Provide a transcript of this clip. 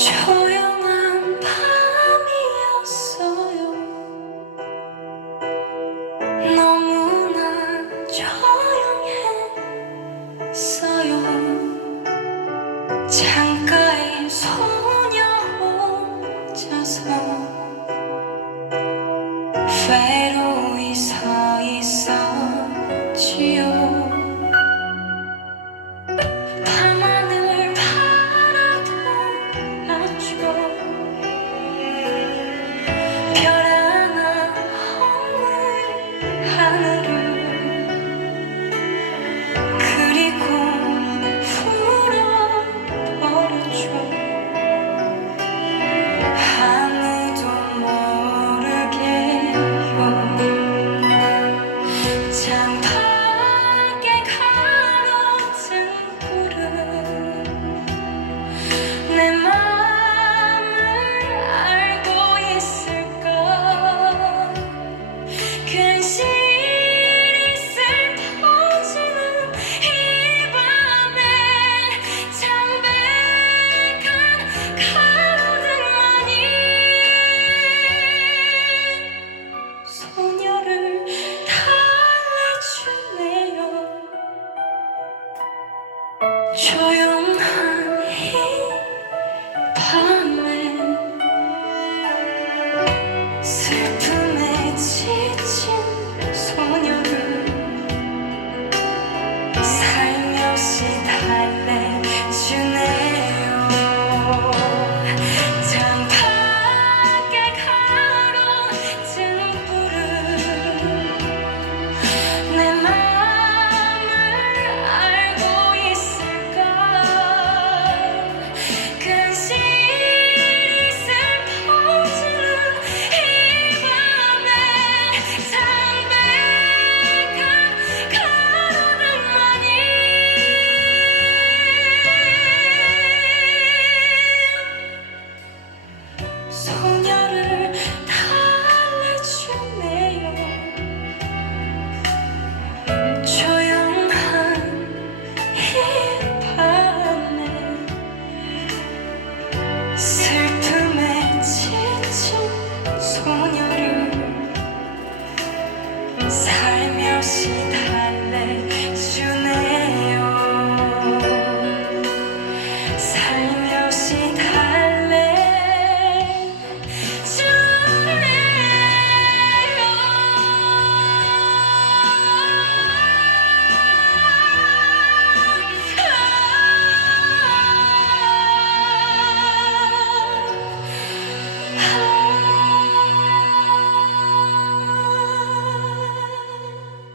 조용한 밤이었어요. 너무나 조용했어요. 밤에 슬픈 슬픔에 지친 소녀를 살며시 달래